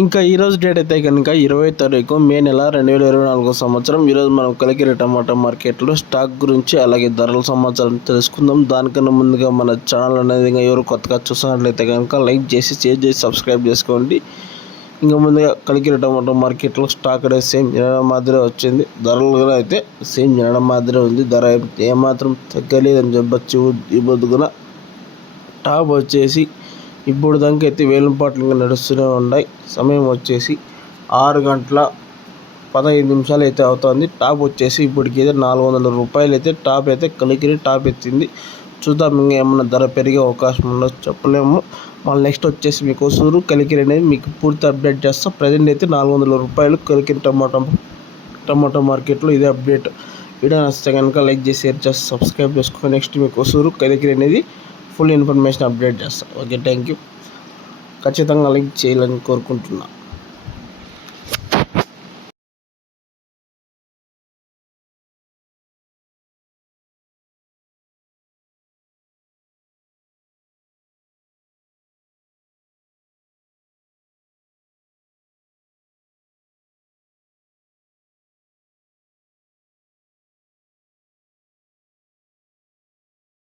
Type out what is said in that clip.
ఇంకా ఈరోజు డేట్ అయితే కనుక 20 తారీఖు మే నెల 2024 సంవత్సరం. ఈరోజు మనం కలికిరి టమాటా మార్కెట్లో స్టాక్ గురించి అలాగే ధరల సమాచారం తెలుసుకుందాం. దానికన్నా ముందుగా మన ఛానల్ అనేది ఇంకా ఎవరు కొత్తగా చూసినట్లయితే కనుక లైక్ చేసి షేర్ చేసి సబ్స్క్రైబ్ చేసుకోండి. ఇంకా ముందుగా కలికిరి టమాటా మార్కెట్లో స్టాక్ అనేది సేమ్ జనడం మాదిరి వచ్చింది. ధరలు కూడా అయితే సేమ్ జనడం మాదిరి ఉంది. ధర ఏమాత్రం తగ్గలేదని చెప్పచ్చు. ఈ పొద్దున టాప్ వచ్చేసి ఇప్పుడు దాకా అయితే వేలంపాట్లు ఇంకా నడుస్తూనే ఉన్నాయి. సమయం వచ్చేసి 6:15 అయితే అవుతుంది. టాప్ వచ్చేసి ఇప్పటికైతే 400 రూపాయలు అయితే టాప్ అయితే కలికిరి టాప్ ఎత్తింది. చూద్దాం ఇంకా ఏమన్నా ధర పెరిగే అవకాశం ఉండొచ్చు, చెప్పలేము. మళ్ళీ నెక్స్ట్ వచ్చేసి మీకు సూరు కలికిరి అనేది మీకు పూర్తి అప్డేట్ చేస్తాం. ప్రజెంట్ అయితే 400 రూపాయలు కలికిరి టమాటా మార్కెట్లో ఇదే అప్డేట్. వీడియో నచ్చితే కనుక లైక్ చేసి షేర్ చేసి సబ్స్క్రైబ్ చేసుకొని నెక్స్ట్ మీకు సూరు కలికిరి అనేది ఫుల్ ఇన్ఫర్మేషన్ అప్డేట్ చేస్తాను. Okay, thank you. ఖచ్చితంగా లైక్ చేయాలని కోరుకుంటున్నాను.